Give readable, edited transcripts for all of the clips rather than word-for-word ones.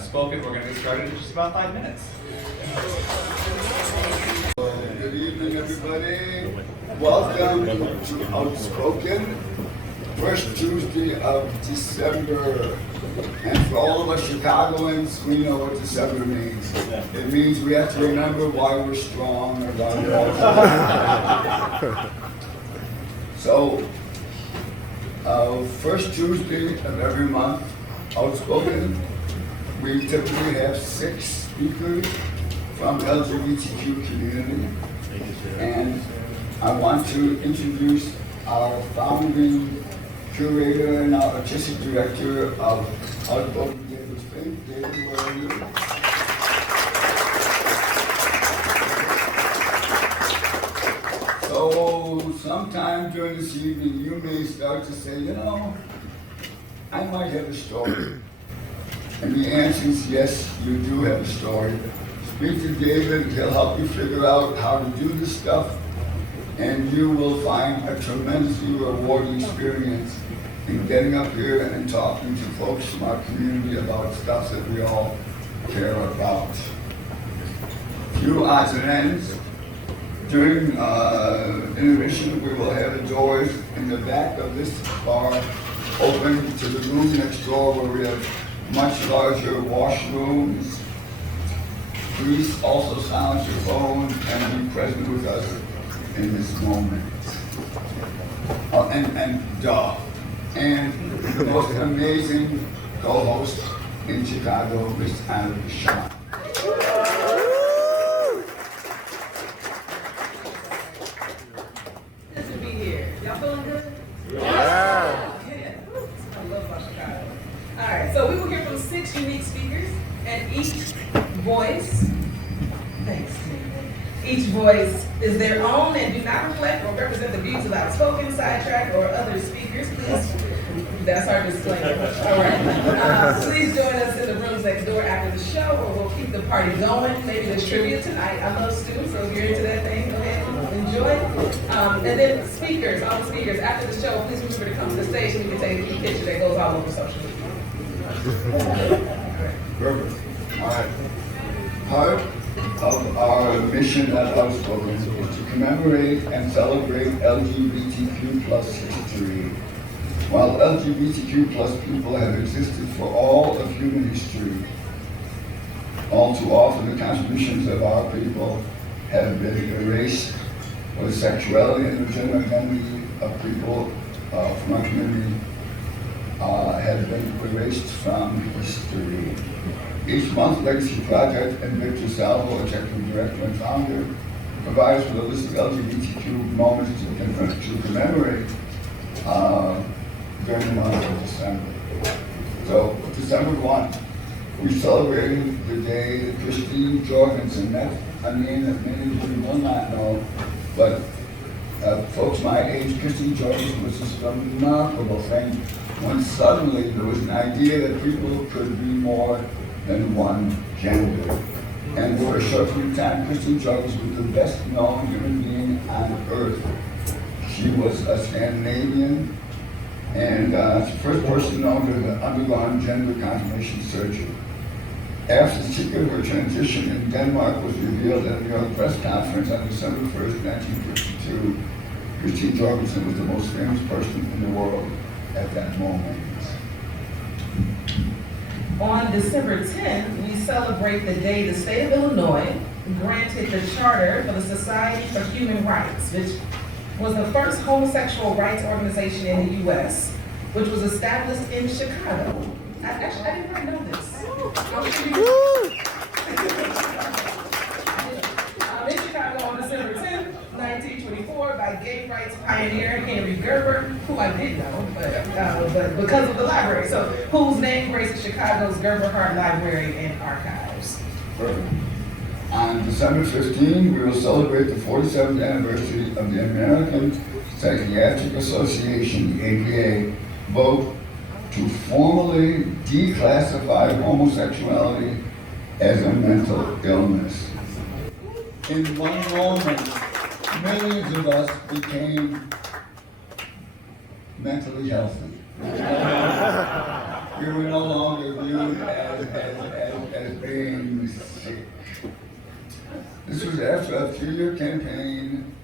Outspoken. We're going to get started in just about 5 minutes. Good evening, everybody. Welcome to Outspoken, first Tuesday of December. And for all of us Chicagoans, we know what December means. It means we have to remember why we're strong or why we're all So, first Tuesday of every month, Outspoken, we typically have 6 speakers from the LGBTQ community. And I want to introduce our founding curator and our artistic director of Outspoken, David Fink. David, where are you? So sometime during this evening, you may start to say, you know, I might have a story. And the answer is yes, you do have a story. Speak to David, he'll help you figure out how to do this stuff, and you will find a tremendously rewarding experience in getting up here and talking to folks from our community about stuff that we all care about. Few odds and ends. During intermission, we will have the doors in the back of this bar open to the room next door where we have much larger washrooms. Please also silence your phone and be present with us in this moment. And the most amazing co-host in Chicago, Miss Anna Bishon. Good to be here. Y'all feeling good? Yeah. I love my Chicago. All right, so we will hear from 6 unique speakers, and each voice, thanks, David. Each voice is their own and do not reflect or represent the views of Outspoken, Sidetrack, or other speakers. Please, that's our disclaimer. All right. Please join us in the rooms next door after the show, or we'll keep the party going. Maybe there's trivia tonight. I love Stu, so if you're into that thing, go ahead and enjoy it. And then speakers, all the speakers, after the show, please remember to come to the stage and we can take a picture that goes all over social media. Perfect. All right. Part of our mission at Outspoken is to commemorate and celebrate LGBTQ plus history. While LGBTQ plus people have existed for all of human history, all too often the contributions of our people have been erased, or the sexuality and the gender identity of people from our community have been erased from history. Each month, Legacy Project and Victor Salvo, Executive Director and Founder, provides for the list of LGBTQ moments to commemorate during the month of December. So, December 1, we celebrated the day that Christine Jorgensen met, a name that many of you will not know, but folks my age, Christine Jorgensen was this remarkable thing when suddenly there was an idea that people could be more than one gender. And for a short period of time, Christine Jorgensen was the best known human being on earth. She was a Scandinavian, and she's the first person known to have undergone gender confirmation surgery. After the secret of her transition in Denmark was revealed at a New York press conference on December 1st, 1952, Christine Jorgensen was the most famous person in the world at that moment. On December 10th, we celebrate the day the state of Illinois granted the Charter for the Society for Human Rights, which was the first homosexual rights organization in the U.S., which was established in Chicago. I did not know this. In Chicago on December 10th, 1924, by gay rights pioneer Henry Gerber, who I did know, but because of the library, so whose name graces Chicago's Gerber Hart Library and Archives. Perfect. On December 15, we will celebrate the 47th anniversary of the American Psychiatric Association, the APA, vote to formally declassify homosexuality as a mental illness. In one moment, millions of us became mentally healthy. We were no longer viewed as sick. This was after a 3-year campaign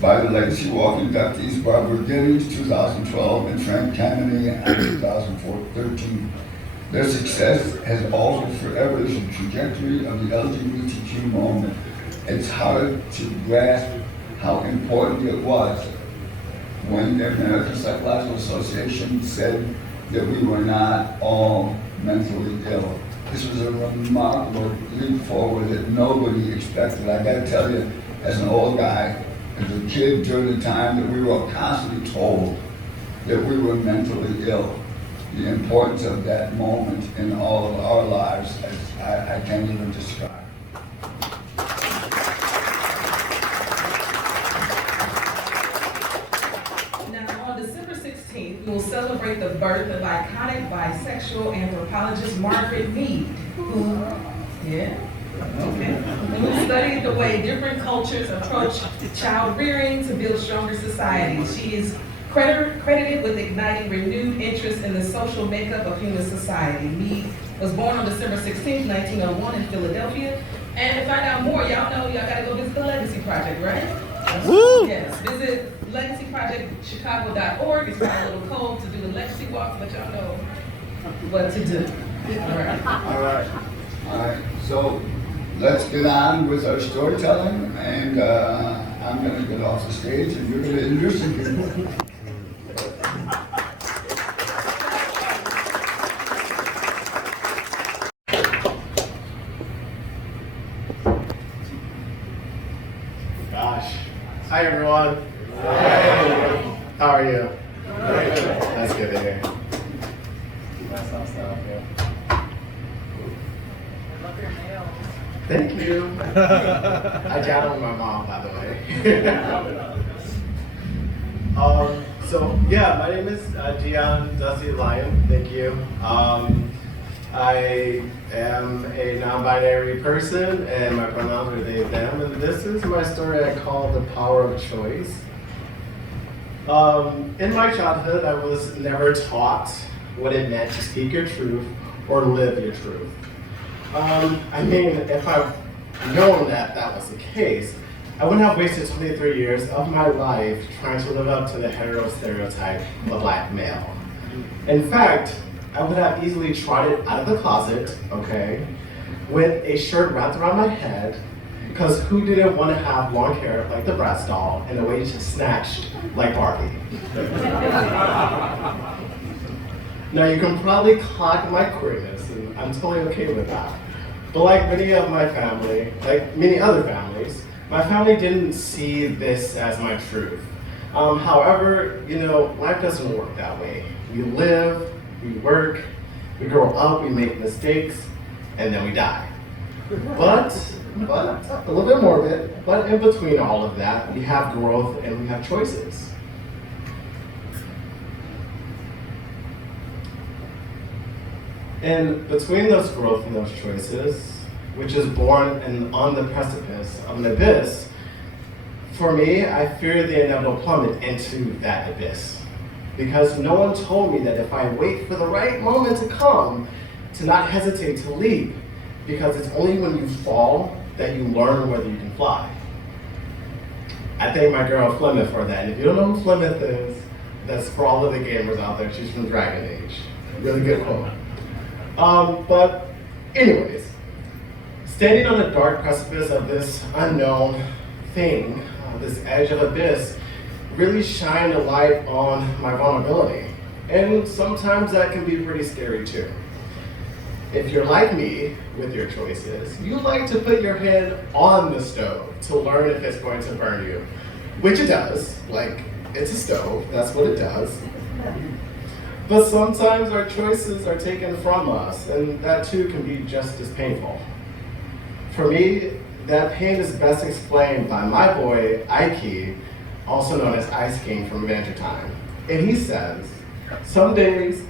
by the Legacy Walk inductees Barbara Giddings, 2012, and Frank Kennedy in 2013. Their success has altered forever the trajectory of the LGBTQ movement. It's hard to grasp how important it was when the American Psychological Association said that we were not all mentally ill. This was a remarkable leap forward that nobody expected. I gotta tell you, as an old guy, as a kid during the time that we were constantly told that we were mentally ill, the importance of that moment in all of our lives, I can't even describe. Now, on December 16th, we will celebrate the birth of iconic bisexual anthropologist Margaret Mead, who, who studied the way different cultures approach child rearing to build stronger societies. She is credited with igniting renewed interest in the social makeup of human society. Mead was born on December 16, 1901 in Philadelphia. And to find out more, y'all know y'all gotta go visit the Legacy Project, right? Woo! Yes, visit legacyprojectchicago.org. It's probably a little cold to do the Legacy Walk, but y'all know what to do. All right. All right, so let's get on with our storytelling, and I'm gonna get off the stage and you're gonna introduce me. Gosh. Hi, everyone. Hey. How are you? That's good to hear. Thank you. I chatted with my mom, by the way. My name is Gian Dusty Lion. Thank you. I am a non-binary person, and my pronouns are they, them, and this is my story I call The Power of Choice. In my childhood, I was never taught what it meant to speak your truth or live your truth. If I've known that that was the case, I wouldn't have wasted 23 years of my life trying to live up to the hetero stereotype of a black male. In fact, I would have easily trotted out of the closet, with a shirt wrapped around my head, because who didn't want to have long hair like the Bratz doll and a waist snatched like Barbie? Now you can probably clock my queerness, and I'm totally okay with that. But like many of my family, like many other families, my family didn't see this as my truth. However, life doesn't work that way. We live, we work, we grow up, we make mistakes, and then we die. But a little bit morbid, but in between all of that, we have growth and we have choices. And between those growth and those choices, which is born and on the precipice of an abyss, for me, I fear the inevitable plummet into that abyss. Because no one told me that if I wait for the right moment to come, to not hesitate to leap, because it's only when you fall that you learn whether you can fly. I thank my girl Flemeth for that. And if you don't know who Flemeth is, that's for all of the gamers out there. She's from Dragon Age. Really good quote. But anyways, standing on the dark precipice of this unknown thing, this edge of abyss, really shined a light on my vulnerability. And sometimes that can be pretty scary too. If you're like me with your choices, you like to put your head on the stove to learn if it's going to burn you, which it does. It's a stove, that's what it does. But sometimes our choices are taken from us, and that too can be just as painful. For me, that pain is best explained by my boy, Ike, also known as Ice King from Adventure Time. And he says, some days,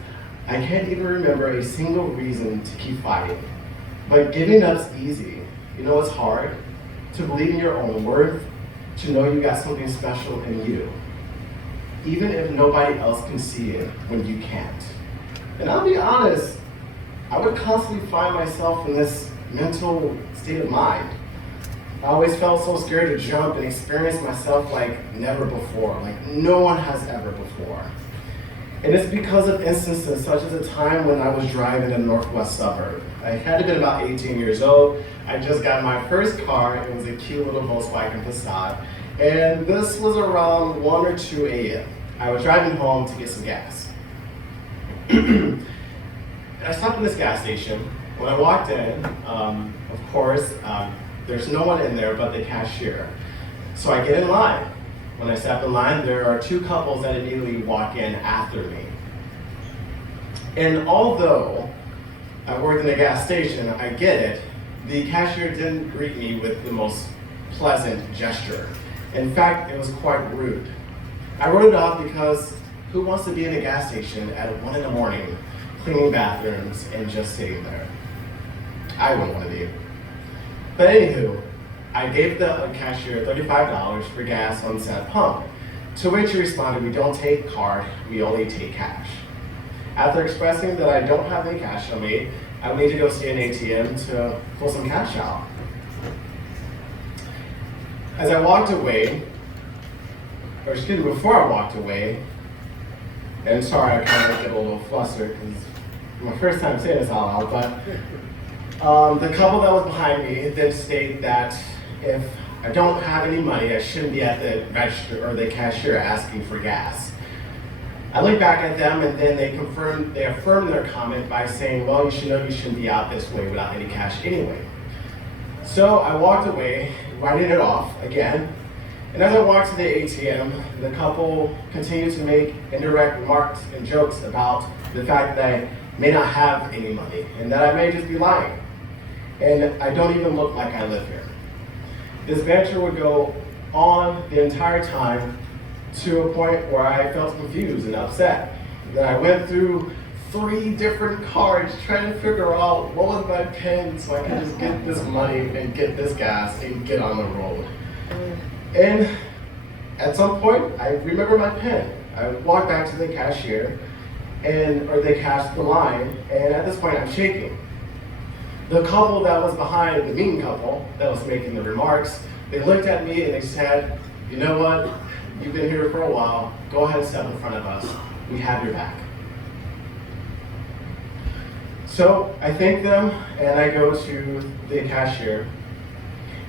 I can't even remember a single reason to keep fighting. But giving up's easy. It's hard to believe in your own worth, to know you got something special in you, even if nobody else can see it when you can't. And I'll be honest, I would constantly find myself in this mental state of mind. I always felt so scared to jump and experience myself like never before, like no one has ever before. And it's because of instances such as a time when I was driving in the northwest suburb. I had to be about 18 years old. I just got my first car. It was a cute little Volkswagen Passat. And this was around 1 or 2 a.m. I was driving home to get some gas. And I stopped at this gas station. When I walked in, of course, there's no one in there but the cashier. So I get in line. When I step in line, there are 2 couples that immediately walk in after me. And although I worked in a gas station, I get it, the cashier didn't greet me with the most pleasant gesture. In fact, it was quite rude. I wrote it off because who wants to be in a gas station at 1 in the morning, cleaning bathrooms and just sitting there? I wouldn't want to be. But anywho, I gave the cashier $35 for gas on said pump, to which he responded, "We don't take card, we only take cash." After expressing that I don't have any cash on me, I would need to go see an ATM to pull some cash out. As I walked away, or excuse me, before I walked away, and sorry I kind of get a little flustered because my first time saying this out loud, but the couple that was behind me then stated that if I don't have any money, I shouldn't be at the register or the cashier asking for gas. I looked back at them and then they affirmed their comment by saying, "Well, you should know you shouldn't be out this way without any cash anyway." So I walked away, writing it off again. And as I walked to the ATM, the couple continued to make indirect remarks and jokes about the fact that I may not have any money and that I may just be lying. And I don't even look like I live here. This banter would go on the entire time to a point where I felt confused and upset. Then I went through 3 different cards trying to figure out what was my PIN so I could just get this money and get this gas and get on the road. And at some point, I remember my PIN. I walked back to the cashier or they cashed the line, and at this point I'm shaking. The couple that was behind, the mean couple that was making the remarks, they looked at me and they said, "You know what? You've been here for a while. Go ahead and step in front of us. We have your back." So I thank them and I go to the cashier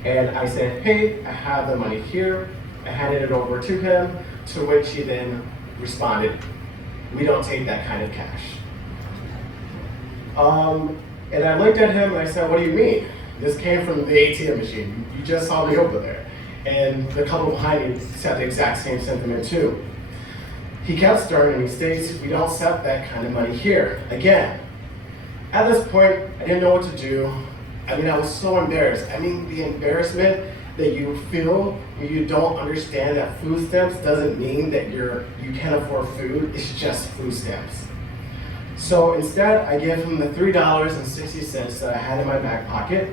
and I said, "Hey, I have the money here." I handed it over to him, to which he then responded, "We don't take that kind of cash." And I looked at him and I said, "What do you mean? This came from the ATM machine. You just saw me over there." And the couple behind me said the exact same sentiment too. He kept stern and he states, "We don't accept that kind of money here." Again, at this point, I didn't know what to do. I mean, I was so embarrassed. I mean, the embarrassment that you feel when you don't understand that food stamps doesn't mean that you can't afford food. It's just food stamps. So instead, I give him the $3.60 that I had in my back pocket,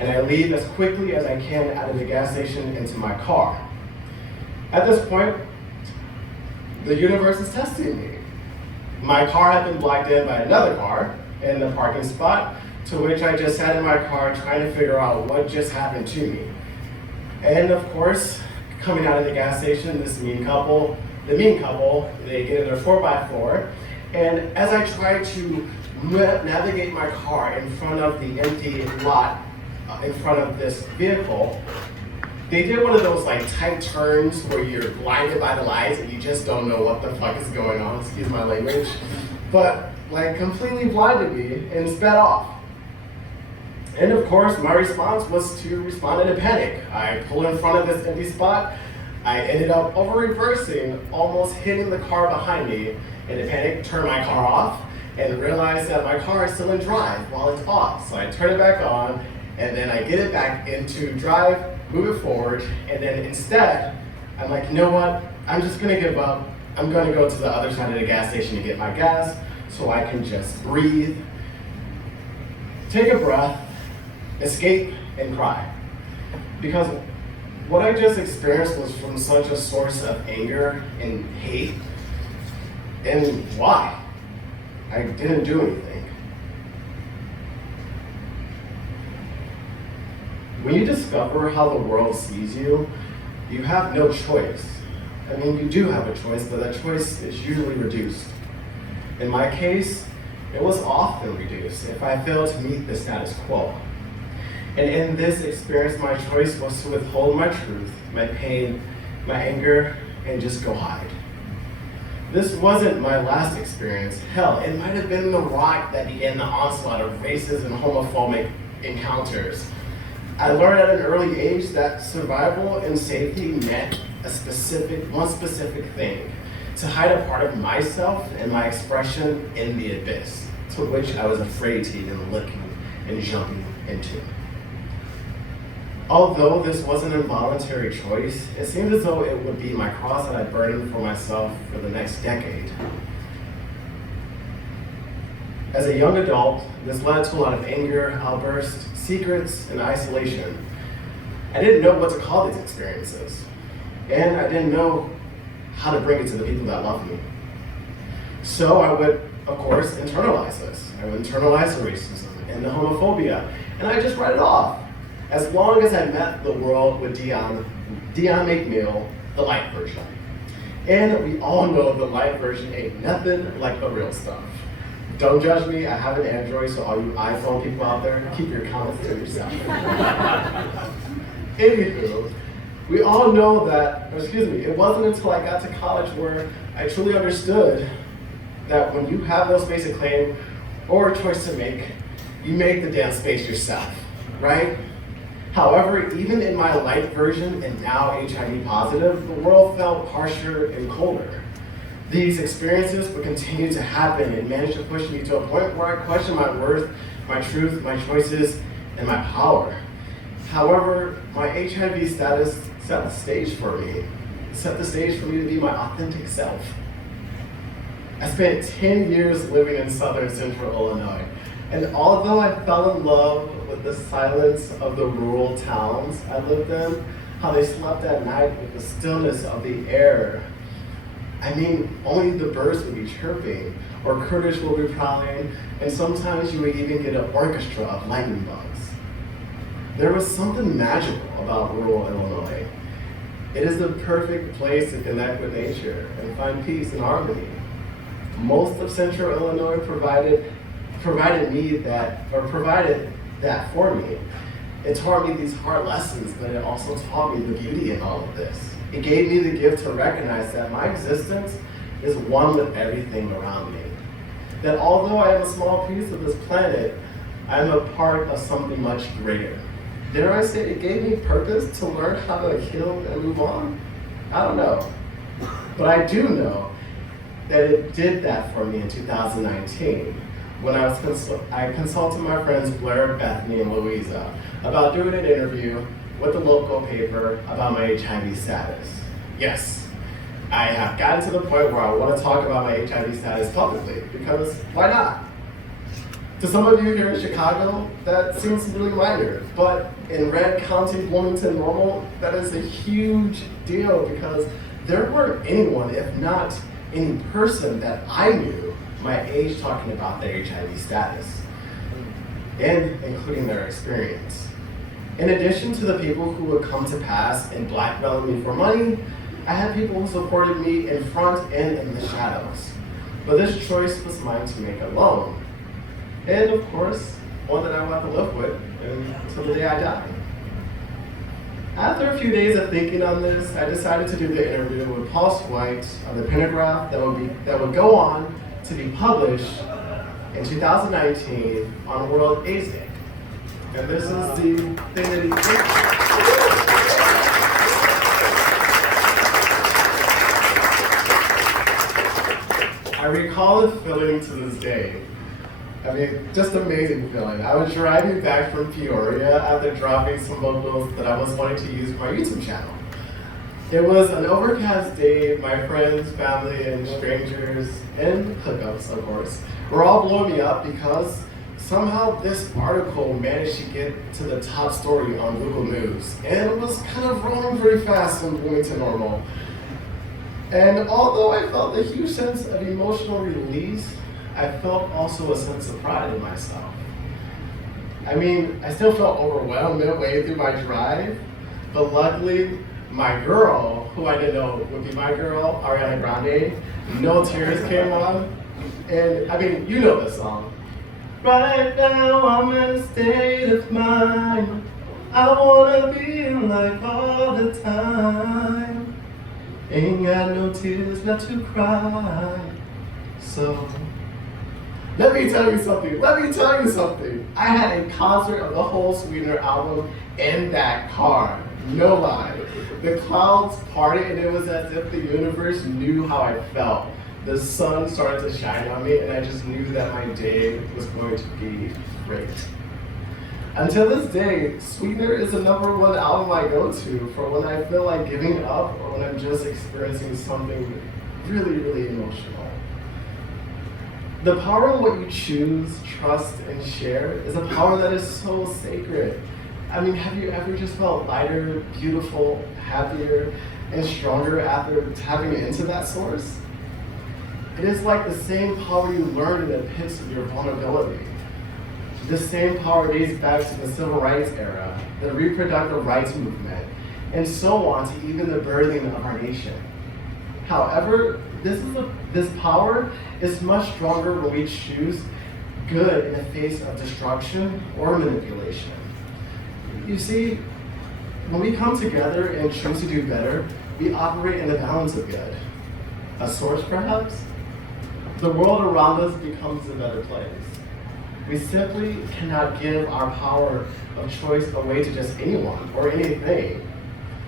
and I leave as quickly as I can out of the gas station into my car. At this point, the universe is testing me. My car had been blocked in by another car in the parking spot, to which I just sat in my car trying to figure out what just happened to me. And of course, coming out of the gas station, the mean couple, they get in their 4x4, and as I try to navigate my car in front of the empty lot in front of this vehicle, they did one of those like tight turns where you're blinded by the lights and you just don't know what the fuck is going on, excuse my language, but like completely blinded me and sped off. And of course, my response was to respond in a panic. I pulled in front of this empty spot. I ended up over-reversing, almost hitting the car behind me. In a panic, turned my car off and realized that my car is still in drive while it's off. So I turn it back on, and then I get it back into drive, move it forward, and then instead, I'm like, you know what? I'm just gonna give up. I'm gonna go to the other side of the gas station to get my gas so I can just breathe, take a breath, escape, and cry. Because what I just experienced was from such a source of anger and hate. And why? I didn't do anything. When you discover how the world sees you, you have no choice. I mean, you do have a choice, but that choice is usually reduced. In my case, it was often reduced if I failed to meet the status quo. And in this experience, my choice was to withhold my truth, my pain, my anger, and just go hide. This wasn't my last experience. Hell, it might have been the rock that began the onslaught of racist and homophobic encounters. I learned at an early age that survival and safety meant one specific thing, to hide a part of myself and my expression in the abyss, to which I was afraid to even look and jumping into. Although this was an involuntary choice, it seemed as though it would be my cross that I burdened for myself for the next decade. As a young adult, this led to a lot of anger, outbursts, secrets, and isolation. I didn't know what to call these experiences, and I didn't know how to bring it to the people that love me. So I would, of course, internalize this. I would internalize the racism and the homophobia, and I just write it off. As long as I met the world with Dion McNeil, the light version. And we all know the light version ain't nothing like the real stuff. Don't judge me, I have an Android, so all you iPhone people out there, keep your comments to yourself. Anywho, we all know that, it wasn't until I got to college where I truly understood that when you have no space to claim or a choice to make, you make the damn space yourself, right? However, even in my light version and now HIV positive, the world felt harsher and colder. These experiences would continue to happen and manage to push me to a point where I question my worth, my truth, my choices, and my power. However, my HIV status set the stage for me. It set the stage for me to be my authentic self. I spent 10 years living in southern central Illinois, and although I fell in love with the silence of the rural towns I lived in, how they slept at night with the stillness of the air, I mean, only the birds would be chirping, or critters will be prowling, and sometimes you would even get an orchestra of lightning bugs. There was something magical about rural Illinois. It is the perfect place to connect with nature and find peace and harmony. Most of central Illinois provided that for me. It taught me these hard lessons, but it also taught me the beauty in all of this. It gave me the gift to recognize that my existence is one with everything around me. That although I am a small piece of this planet, I am a part of something much greater. Dare I say it gave me purpose to learn how to heal and move on? I don't know. But I do know that it did that for me in 2019 when I consulted my friends Blair, Bethany, and Louisa about doing an interview with the local paper about my HIV status. Yes, I have gotten to the point where I want to talk about my HIV status publicly, because why not? To some of you here in Chicago, that seems really minor, but in Red County, Bloomington, Normal, that is a huge deal, because there weren't anyone, if not any person that I knew my age talking about their HIV status, and including their experience. In addition to the people who would come to pass and blackmailing me for money, I had people who supported me in front and in the shadows. But this choice was mine to make alone. And of course, one that I will have to live with until the day I die. After a few days of thinking on this, I decided to do the interview with Pulse White of the Pentagraph that would go on to be published in 2019 on World AIDS Day. And this is the thing that he did. I recall the feeling to this day. I mean, just amazing feeling. I was driving back from Peoria after dropping some vocals that I was wanting to use for my YouTube channel. It was an overcast day. My friends, family, and strangers, and hookups, of course, were all blowing me up because somehow this article managed to get to the top story on Google News, and it was kind of rolling pretty fast in Bloomington Normal. And although I felt a huge sense of emotional release, I felt also a sense of pride in myself. I mean, I still felt overwhelmed midway through my drive, but luckily, my girl, who I didn't know would be my girl, Ariana Grande, No Tears came on, and I mean, you know this song. Right now I'm in a state of mind, I wanna be in life all the time. Ain't got no tears left to cry, so let me tell you something. I had a concert of the whole Sweetener album in that car. No lie. The clouds parted and it was as if the universe knew how I felt. The sun started to shine on me and I just knew that my day was going to be great. Until this day, Sweetener is the #1 album I go to for when I feel like giving up or when I'm just experiencing something really, really emotional. The power in what you choose, trust, and share is a power that is so sacred. I mean, have you ever just felt lighter, beautiful, happier, and stronger after tapping into that source? It is like the same power you learned in the pits of your vulnerability. The same power dates back to the civil rights era, the reproductive rights movement, and so on to even the birthing of our nation. However, this power is much stronger when we choose good in the face of destruction or manipulation. You see, when we come together and choose to do better, we operate in the balance of good. A source, perhaps? The world around us becomes a better place. We simply cannot give our power of choice away to just anyone or anything.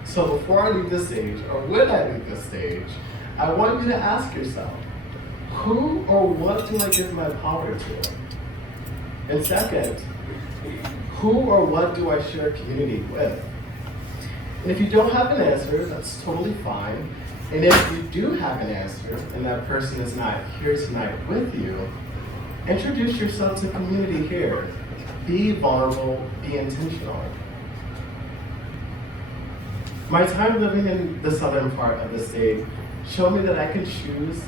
So before I leave this stage, or when I leave this stage, I want you to ask yourself, who or what do I give my power to? And second, who or what do I share community with? And if you don't have an answer, that's totally fine. And if you do have an answer, and that person is not here tonight with you, introduce yourself to community here. Be vulnerable, be intentional. My time living in the southern part of the state showed me that I can choose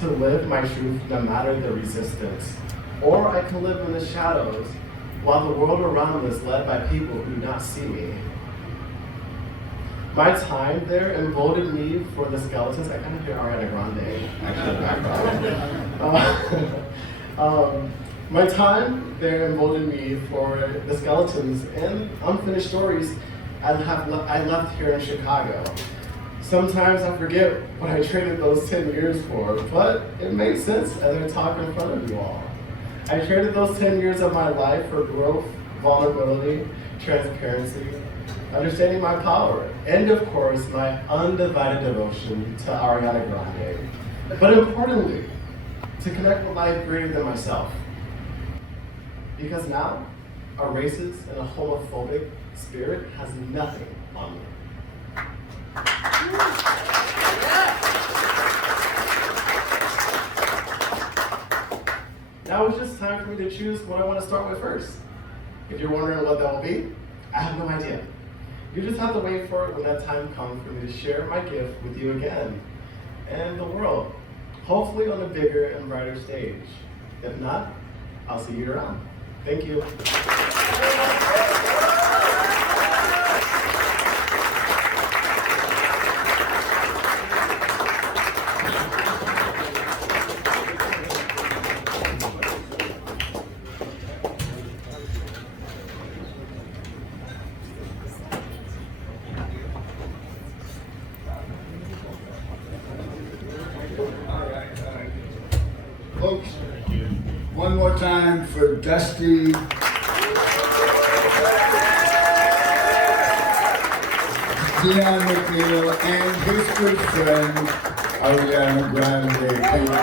to live my truth no matter the resistance. Or I can live in the shadows while the world around me is led by people who do not see me. My time there emboldened me for the skeletons. I kind of hear Ariana Grande actually in the background. My time there emboldened me for the skeletons and unfinished stories I left here in Chicago. Sometimes I forget what I traded those 10 years for, but it makes sense as I talk in front of you all. I traded those 10 years of my life for growth, vulnerability, transparency, understanding my power, and of course, my undivided devotion to Ariana Grande. But importantly, to connect with life greater than myself. Because now, a racist and a homophobic spirit has nothing on me. Now it's just time for me to choose what I want to start with first. If you're wondering what that will be, I have no idea. You just have to wait for it when that time comes for me to share my gift with you again and the world, hopefully on a bigger and brighter stage. If not, I'll see you around. Thank you. Folks, one more time for Dusty. Dion McNeil and his good friend, Ariana Grande. Thank you.